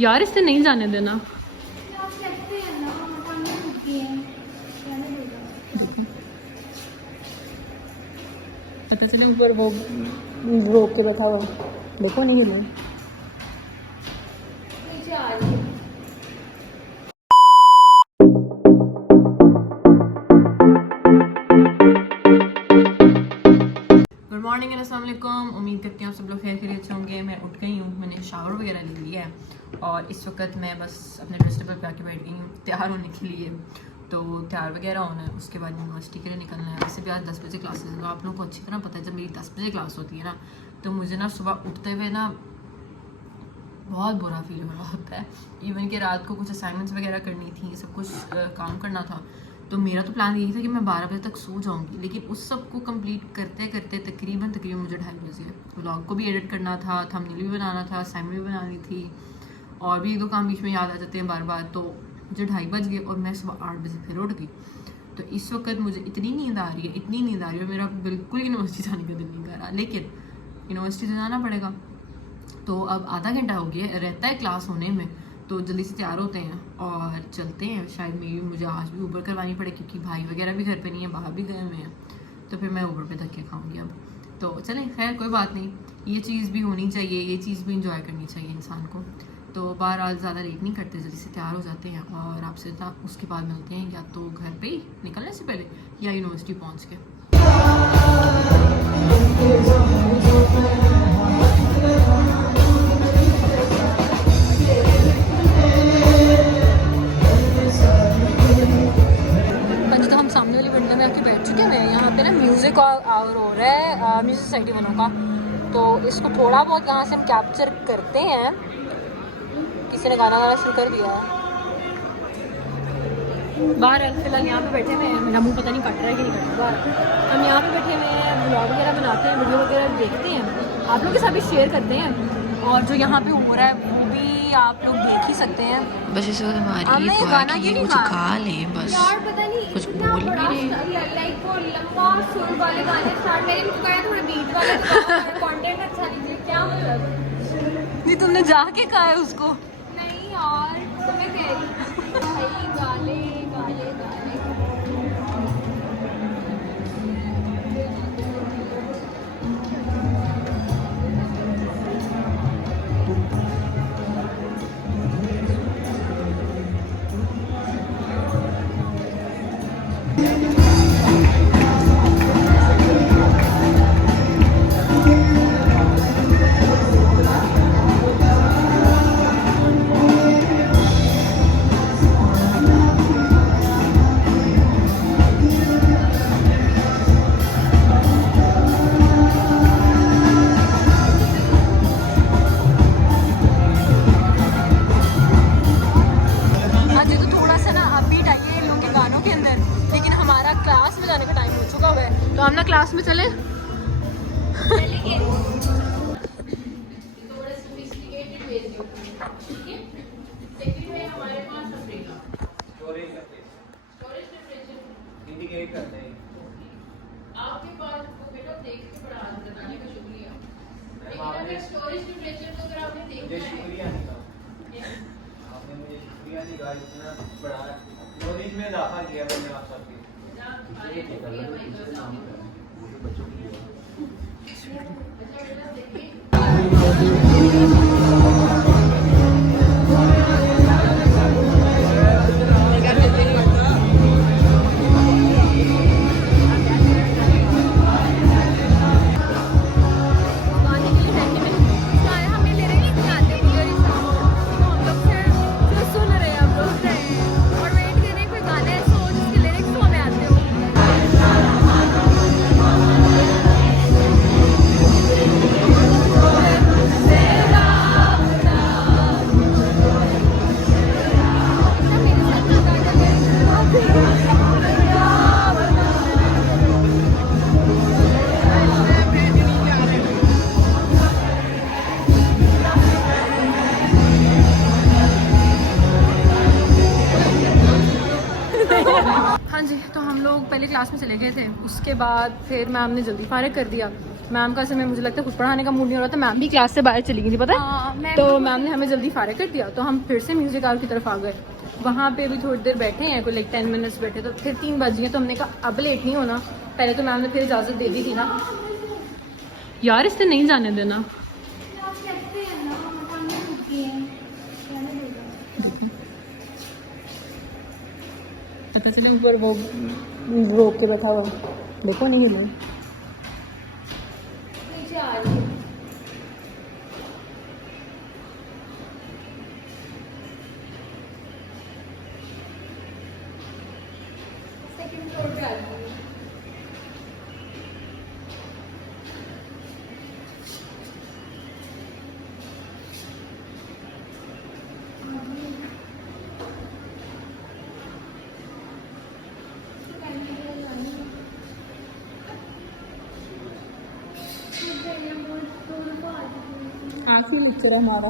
यार इससे नहीं जाने देना। पता चले ऊपर वो रोक के रखा हुआ, देखो नहीं है। गुड मॉर्निंग एंड अस्सलाम वालेकुम। उम्मीद करती हूँ आप सब लोग खैर खैरियत से होंगे। मैं उठ गई हूँ, मैंने शावर वगैरह ले लिया है और इस वक्त मैं बस अपने ड्रेस टेबल पे आके बैठ गई हूँ तैयार होने के लिए। तो तैयार वगैरह होना है, उसके बाद यूनिवर्सिटी के लिए निकलना है। वैसे भी आज 10 बजे क्लासेस है, तो आप लोगों को अच्छी तरह पता है जब मेरी 10 बजे क्लास होती है ना, तो मुझे ना सुबह उठते हुए ना बहुत बुरा फील हो रहा होता है। इवन कि रात को कुछ असाइनमेंट्स वगैरह करनी थी, सब कुछ काम करना था। तो मेरा तो प्लान यही था कि मैं 12 बजे तक सो जाऊंगी, लेकिन उस सब को कंप्लीट करते करते तकरीबन मुझे 2:30 बजे। व्लॉग को भी एडिट करना था, थंबनेल भी बनाना था, असाइनमेंट भी बनानी थी, और भी 1-2 काम बीच में याद आ जाते हैं बार बार। तो मुझे 2:30 बज गए और मैं सुबह 8 बजे फिर उठ गई। तो इस वक्त मुझे इतनी नींद आ रही है, इतनी नींद आ रही है, मेरा बिल्कुल यूनिवर्सिटी जाने का दिल नहीं कर रहा, लेकिन यूनिवर्सिटी तो जाना पड़ेगा। तो अब आधा घंटा हो गया रहता है क्लास होने में, तो जल्दी से तैयार होते हैं और चलते हैं। शायद मुझे आज भी ऊबर करवानी पड़े, क्योंकि भाई वगैरह भी घर पे नहीं है, बाहर भी गए हुए हैं। तो फिर मैं ऊबर पे धक्के खाऊंगी अब। तो चलें, खैर कोई बात नहीं, ये चीज़ भी होनी चाहिए, ये चीज़ भी इंजॉय करनी चाहिए इंसान को। तो बहरहाल ज़्यादा लेट नहीं करते, जल्दी से तैयार हो जाते हैं और आपसे उसके बाद मिलते हैं, या तो घर पे ही निकलने से पहले या यूनिवर्सिटी पहुँच के। तो हम सामने वाली विंडो में आके बैठ चुके हैं। यहाँ पे ना म्यूज़िक और हो रहा है म्यूज़िक सोसाइटी वालों का, तो इसको थोड़ा बहुत यहाँ से हम कैप्चर करते हैं। किसी ने गाना गाना शुरू कर दिया है बाहर। फिलहाल यहाँ पे बैठे हुए हैं, मेरा मुंह पता नहीं कट रहा है कि नहीं कट रहा। बाहर हम यहाँ पे बैठे हुए हैं, ब्लॉग वगैरह बनाते हैं, वीडियो वगैरह देखते हैं, आप लोग के साथ भी शेयर करते हैं। और जो यहाँ पे हो रहा है वो भी आप लोग देख ही सकते हैं। बस इस वक्त हमारी दुआ है कि ये कुछ खा लें, बस कुछ बोल भी रहे। लाइक वो लंबा सुर वाले गाने स्टार्ट करें, मुझे कहा थोड़े बीट वाले कंटेंट अच्छा लीजिए। क्या मतलब? नहीं तुमने जाके कहा है उसको? नहीं यार, तुम्हें कह रही भाई गाले गाले गाले। तो हम ना क्लास में चले। आपके पास बेटा देख के बड़ा बताने का शुक्रिया, लेकिन अगर स्टोरेज टेम्परेचर को अगर आपने देखना है, शुक्रिया नहीं कहा आपने, मुझे शुक्रिया नहीं कहा, इतना बड़ा स्टोरेज में इजाफा किया मैंने आप सबके। हाँ जी, तो हम लोग पहले क्लास में चले गए थे, उसके बाद फिर मैम ने जल्दी फारिग कर दिया मैम का समय मुझे लगता है कुछ पढ़ाने का मूड नहीं हो रहा था, मैम भी क्लास से बाहर चली गई थी पता है। तो मैम ने हमें जल्दी फारिग कर दिया, तो हम फिर से म्यूजिक आवर की तरफ आ गए। वहाँ पे भी थोड़ी देर बैठे हैं, कोई लाइक 10 मिनट्स बैठे, तो फिर 3 बज गए। तो हमने कहा अब लेट नहीं होना। पहले तो मैम ने फिर इजाज़त दे दी थी ना यार, इससे नहीं जाने देना। पता चला ऊपर वो रोक के रखा हुआ, देखो नहीं है। आखिरी लेक्चर है हमारा।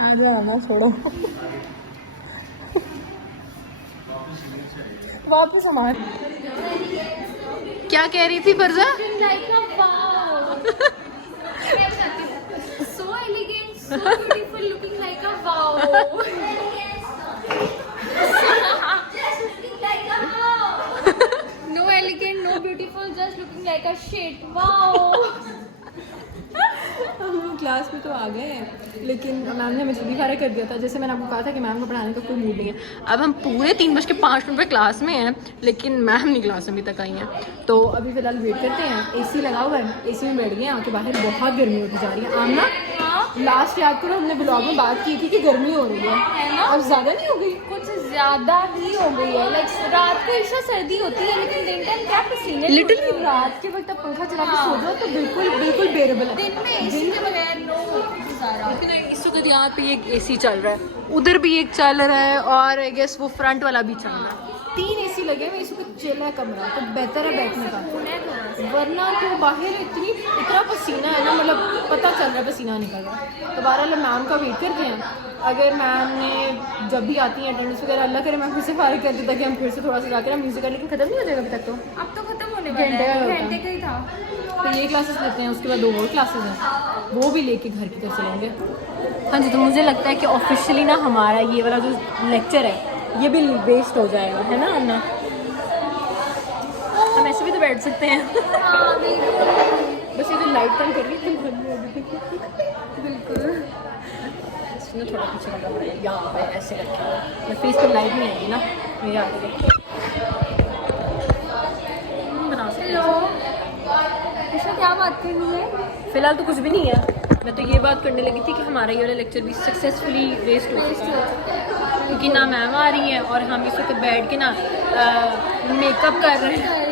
आ जाना छोड़ो, वापस हमारे। क्या कह रही थी परजा? So elegant, so beautiful, looking like a wow. Just looking like a wow. No elegant, no beautiful, just looking like a shit. Wow. हम क्लास में तो आ गए हैं, लेकिन मैम ने हमें जल्दी फारिग कर दिया था। जैसे मैंने आपको कहा था कि मैम को पढ़ाने का कोई मूड नहीं है। अब हम पूरे 3:05 पे क्लास में हैं, लेकिन मैम नहीं क्लास में अभी तक आई हैं। तो अभी फ़िलहाल वेट करते हैं। एसी लगा हुआ है, एसी में बैठ गए हैं। आके बाहर बहुत गर्मी होती जा रही है। आमना, लास्ट याद करो हमने ब्लॉग में बात की थी कि गर्मी हो रही है ना? अब ज़्यादा नहीं हो गई? कुछ ज्यादा ही हो गई है। लाइक रात को ऐसा सर्दी होती है, लेकिन दिन टाइम क्या पसीने। लिटिल रात के वक्त आप पंखा चला के सो जाओ तो बिल्कुल बेरेबल है। दिन में एसी के बगैर नो गुजारा। लेकिन इस वक्त यहाँ पे एक एसी चल रहा है, उधर भी एक चल रहा है, और आई गेस वो फ्रंट वाला भी चल रहा है। 3 एसी लगे हुए, इस वक्त चिल है कमरा, तो बेहतर है बैठने का। वरना तो बाहर इतना पसीना है ना, मतलब पता चल रहा है पसीना निकल रहा है। तो बहरहाल मैम का वेट करते हैं। अगर मैम ने जब भी आती हैं अटेंडेंस वगैरह, अल्लाह करे मैम फिर से फारिग कर देता कि हम फिर से थोड़ा सा जाकर म्यूजिक का, लेकिन खत्म नहीं हो जाएगा अभी तक। तो अब तो खत्म होने वाला है, घंटे का ही था। तो ये क्लासेस लेते हैं, उसके बाद 2 और क्लासेस हैं, वो भी लेके घर की तरफ चलेंगे। हाँ जी, तो मुझे लगता है कि ऑफिशियली ना हमारा ये वाला जो लेक्चर है ये भी वेस्ट हो जाएगा, है ना अन्ना? हम ऐसे भी तो बैठ सकते हैं। बस ये जो लाइट कम कर रही है बिल्कुल इसमें थोड़ा पीछे लगा हुआ है, यहाँ पे ऐसे रखे फेस पर लाइट नहीं आएगी ना मेरे आगे। बना सकते इसमें क्या बात करनी है? फिलहाल तो कुछ भी नहीं है। मैं तो ये बात करने लगी थी कि हमारा ये वाला लेक्चर भी सक्सेसफुली वेस्ट हो चुका है, क्योंकि ना मैम आ रही हैं और हम इस वक्त बैठ के ना मेकअप कर रहे हैं।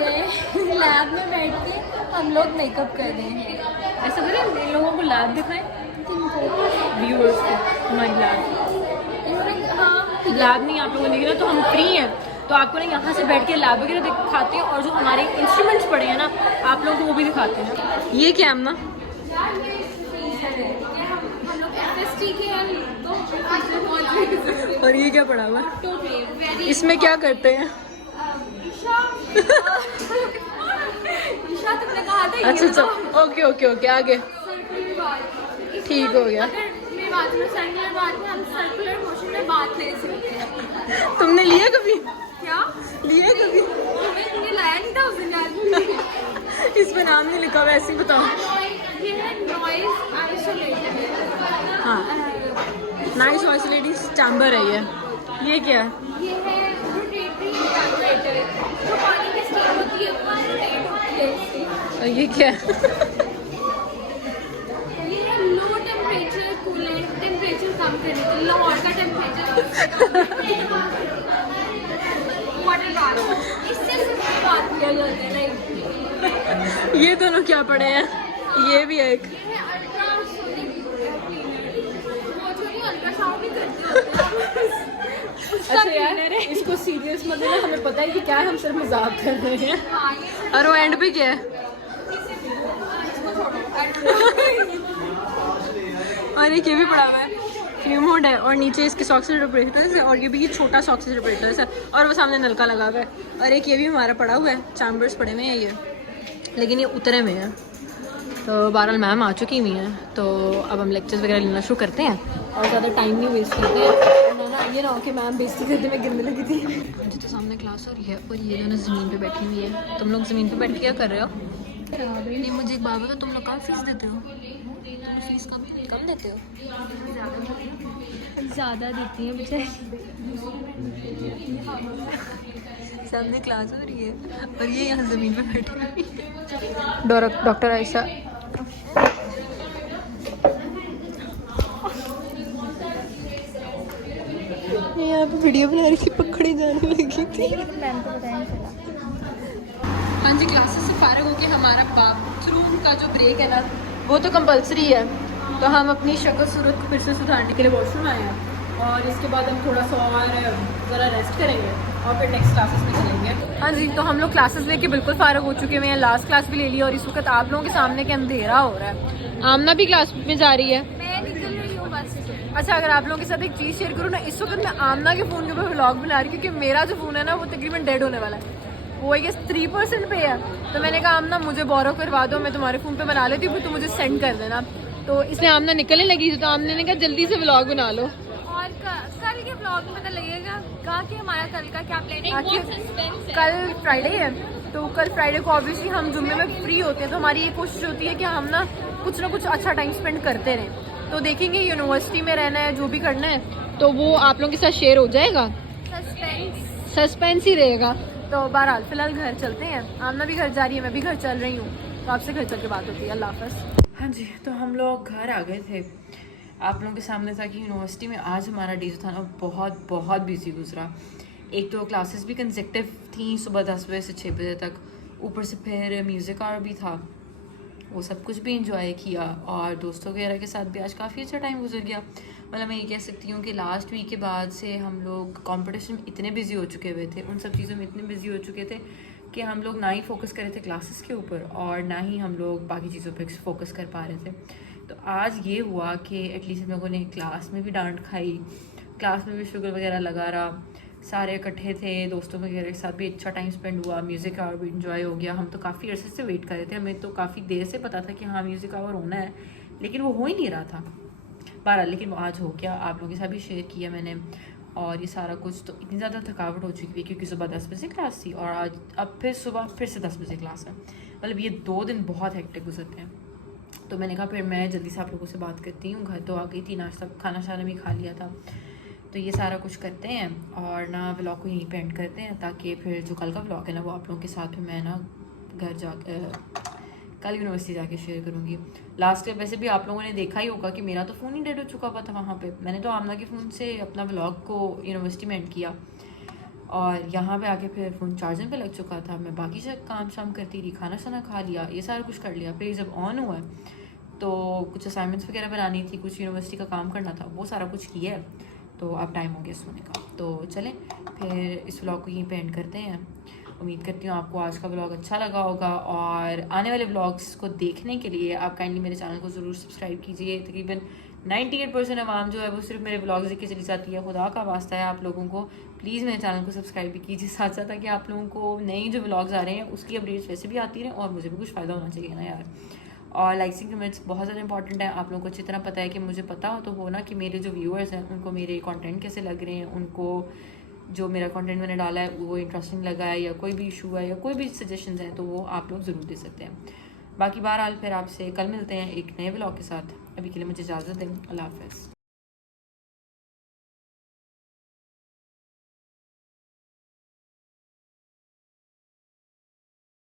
लैब में बैठ के हम लोग मेकअप कर रहे हैं। ऐसा करें इन लोगों को लैब दिखाएं, व्यूअर्स को हमारी लैब। हाँ, लैब नहीं आप लोगों ने देखा, तो हम फ्री हैं, तो आपको ना यहाँ से बैठ के लैब वगैरह दिखाते हैं, और जो हमारे इंस्ट्रूमेंट्स पड़े हैं ना आप लोगों को वो भी दिखाते हैं। ये क्या है ना और ये क्या पड़ा हुआ है? इसमें क्या करते हैं? तुमने कहा था अच्छा अच्छा, ओके आगे ठीक हो गया। सर्कुलर बात में हम सर्कुलर मोशन में बात ले सकते हैं। तुमने लिया कभी? क्या लिया कभी? तुमने लाया नहीं था उस दिन याद? इस पर नाम नहीं लिखा, वैसे ही बताओ। ये है नॉइज आइसोलेटर। हाँ, नाइस आइसोलेटिंग चैम्बर है ये क्या है? ये है रोटेटरी कैलकुलेटर, जो पानी की स्टीम होती है वो रोटेट होती है इससे। और ये क्या है? ये है लो टेम्परेचर कूलेंट, टेम्परेचर कम करने के लिए लाहौर का टेम्परेचर वाटर बाथ, इससे सिर्फ बात किया जाता है। लाइक ये दोनों क्या पड़े हैं? ये भी है एक। ये है अल्ट्रासोनिक क्लीनर, वो जो भी अल्ट्रासाउंड भी करते होते हैं। अच्छा यार, इसको सीरियस मत लेना, हमें पता है कि क्या है, हम सिर्फ मजाक कर रहे हैं। हाँ, ये और वो एंड पे क्या है? इसको और एक ये भी पड़ा हुआ है, फ्यूमोड है, और नीचे इसके सॉक्स रेपरेटर्स है, और ये भी ये छोटा सॉक्स रेपरेटर्स है, और वो सामने नलका लगा हुआ है, और एक ये भी हमारा पड़ा हुआ है, चैम्बर्स पड़े हुए हैं ये, लेकिन ये उतरे में है। तो बहरहाल मैम आ चुकी हुई हैं, तो अब हम लेक्चर्स वगैरह लेना शुरू करते हैं और ज़्यादा टाइम नहीं वेस्ट करते हैं, ना ये ना हो कि मैम बेइज्जती करते में गिरने लगी थी। मुझे तो सामने क्लास हो रही है और ये जो ना ज़मीन पे बैठी हुई है। तुम लोग ज़मीन पे बैठ के क्या कर रहे हो? नहीं, मुझे एक बात बताओ, तुम लोग कम फीस देते हो? फीस कम देते हो? ज़्यादा देती है बेचारी। सामने क्लास हो रही है और ये यहाँ ज़मीन पे बैठी हुई है। डॉक्टर आयशा यहाँ पे वीडियो बना रही थी, पकड़ी जाने लगी थी। मैम को बताया नहीं चला। हाँ जी, क्लासेस से फारिग होके हमारा बाथरूम का जो ब्रेक है ना, वो तो कंपलसरी है, तो हम अपनी शक्ल सूरत को फिर से सुधारने के लिए वॉशरूम आए हैं, और इसके बाद हम थोड़ा सा और ज़रा रेस्ट करेंगे और फिर नेक्स्ट क्लासेस में चलेंगे। हाँ जी, तो हम लोग क्लासेस लेके बिल्कुल फारिग हो चुके हुए हैं, लास्ट क्लास भी ले ली, और इस वक्त आप लोगों के सामने के अंधेरा हो रहा है। आमना भी क्लास में जा रही है। मैं निकल रही हूँ बस से। अच्छा, अगर आप लोगों के साथ एक चीज़ शेयर करूँ ना, इस वक्त मैं आमना के फ़ोन के ऊपर व्लॉग बना रही हूँ, क्योंकि मेरा जो फ़ोन है ना वो तकरीबन डेड होने वाला है, वो आई गेस 3% पे है। तो मैंने कहा आमना मुझे बोरो करवा दो, मैं तुम्हारे फ़ोन पे बना लेती हूँ, फिर तुम मुझे सेंड कर देना। तो इसलिए आमना निकलने लगी थी, तो आमने ने कहा जल्दी से व्लॉग बना लो। और कल के ब्लॉग में पता लगेगा कहा कि हमारा कल का क्या प्लान है। कल फ्राइडे है, तो कल फ्राइडे को ऑब्वियसली हम जुम्मे में फ्री होते हैं, तो हमारी ये कोशिश होती है कि हम ना कुछ अच्छा टाइम स्पेंड करते रहें। तो देखेंगे, यूनिवर्सिटी में रहना है, जो भी करना है तो वो आप लोगों के साथ शेयर हो जाएगा, सस्पेंस ही रहेगा। तो बहरहाल फिलहाल घर चलते हैं, आमना भी घर जा रही है, मैं भी घर चल रही हूँ, तो आपसे घर चल के बात होती है। अल्लाह हाफ़िज़। हाँ जी, तो हम लोग घर आ गए थे, आप लोगों के सामने था कि यूनिवर्सिटी में आज हमारा डे जो था ना बहुत बिजी गुजरा। एक तो क्लासेस भी कंसेक्टिव थी, सुबह 10 बजे से 6 बजे तक, ऊपर से फिर म्यूज़िक आवर भी था, वो सब कुछ भी इंजॉय किया, और दोस्तों वगैरह के साथ भी आज काफ़ी अच्छा टाइम गुजर गया। मतलब मैं ये कह सकती हूँ कि लास्ट वीक के बाद से हम लोग कंपटीशन में इतने बिजी हो चुके हुए थे, उन सब चीज़ों में इतने बिजी हो चुके थे कि हम लोग ना ही फोकस कर रहे थे क्लासेस के ऊपर, और ना ही हम लोग बाकी चीज़ों पर फोकस कर पा रहे थे। तो आज ये हुआ कि एटलीस्ट हम लोगों ने क्लास में भी डांट खाई, क्लास में भी शुगर वगैरह लगा रहा, सारे इकट्ठे थे, दोस्तों वगैरह के साथ भी अच्छा टाइम स्पेंड हुआ, म्यूज़िक आवर भी इंजॉय हो गया। हम तो काफ़ी अरसे से वेट कर रहे थे, हमें तो काफ़ी देर से पता था कि हाँ म्यूज़िक आवर होना है, लेकिन वो हो ही नहीं रहा था बहरहाल, लेकिन वो आज हो गया। आप लोगों के साथ भी शेयर किया मैंने, और ये सारा कुछ। तो इतनी ज़्यादा थकावट हो चुकी है क्योंकि सुबह 10 बजे क्लास थी, और आज अब फिर सुबह फिर से 10 बजे क्लास है। मतलब ये 2 दिन बहुत हेक्टिक गुजरते हैं। तो मैंने कहा फिर मैं जल्दी से आप लोगों से बात करती हूँ, घर तो आ गई थी, नाश्ता खाना शाना भी खा लिया था, तो ये सारा कुछ करते हैं और ना व्लॉग को यहीं पे एंड करते हैं, ताकि फिर जो कल का व्लॉग है ना वो आप लोगों के साथ मैं ना घर जा कल यूनिवर्सिटी जाके शेयर करूँगी। लास्ट टाइम वैसे भी आप लोगों ने देखा ही होगा कि मेरा तो फ़ोन ही डेड हो चुका हुआ था वहाँ पे। मैंने तो आमना के फ़ोन से अपना व्लॉग को यूनिवर्सिटी में एंड किया, और यहाँ पे आके फिर फ़ोन चार्जर पे लग चुका था। मैं बाकी सब काम शाम करती रही, खाना शाना खा लिया, ये सारा कुछ कर लिया। फिर जब ऑन हुआ तो कुछ असाइनमेंट्स वगैरह बनानी थी, कुछ यूनिवर्सिटी का काम करना था, वो सारा कुछ किया है। तो अब टाइम हो गया सोने का, तो चलें फिर इस व्लॉग को यहीं पे एंड करते हैं। उम्मीद करती हूँ आपको आज का व्लॉग अच्छा लगा होगा, और आने वाले व्लॉग्स को देखने के लिए आप काइंडली मेरे चैनल को ज़रूर सब्सक्राइब कीजिए। तकरीबन 98% आवाम जो है वो सिर्फ मेरे व्लॉग्स देख के चली जाती है। खुदा का वास्ता है आप लोगों को, प्लीज़ मेरे चैनल को सब्सक्राइब भी कीजिए साथ साथ, ताकि आप लोगों को नई जो व्लॉग्स आ रहे हैं उसकी अपडेट्स वैसे भी आती रहें, और मुझे भी कुछ फ़ायदा होना चाहिए ना यार। और लाइक्स एंड कमेंट्स बहुत ज़्यादा इंपॉर्टेंट है। आप लोगों को अच्छी तरह पता है कि मुझे पता हो तो हो ना कि मेरे जो व्यूअर्स हैं उनको मेरे कंटेंट कैसे लग रहे हैं, उनको जो मेरा कंटेंट मैंने डाला है वो इंटरेस्टिंग लगा है, या कोई भी इशू है या कोई भी सजेशंस हैं, तो वो आप लोग ज़रूर दे सकते हैं। बाकी बहरहाल फिर आपसे कल मिलते हैं एक नए व्लॉग के साथ। अभी के लिए मुझे इजाज़त दें। अल्लाह हाफ़िज़।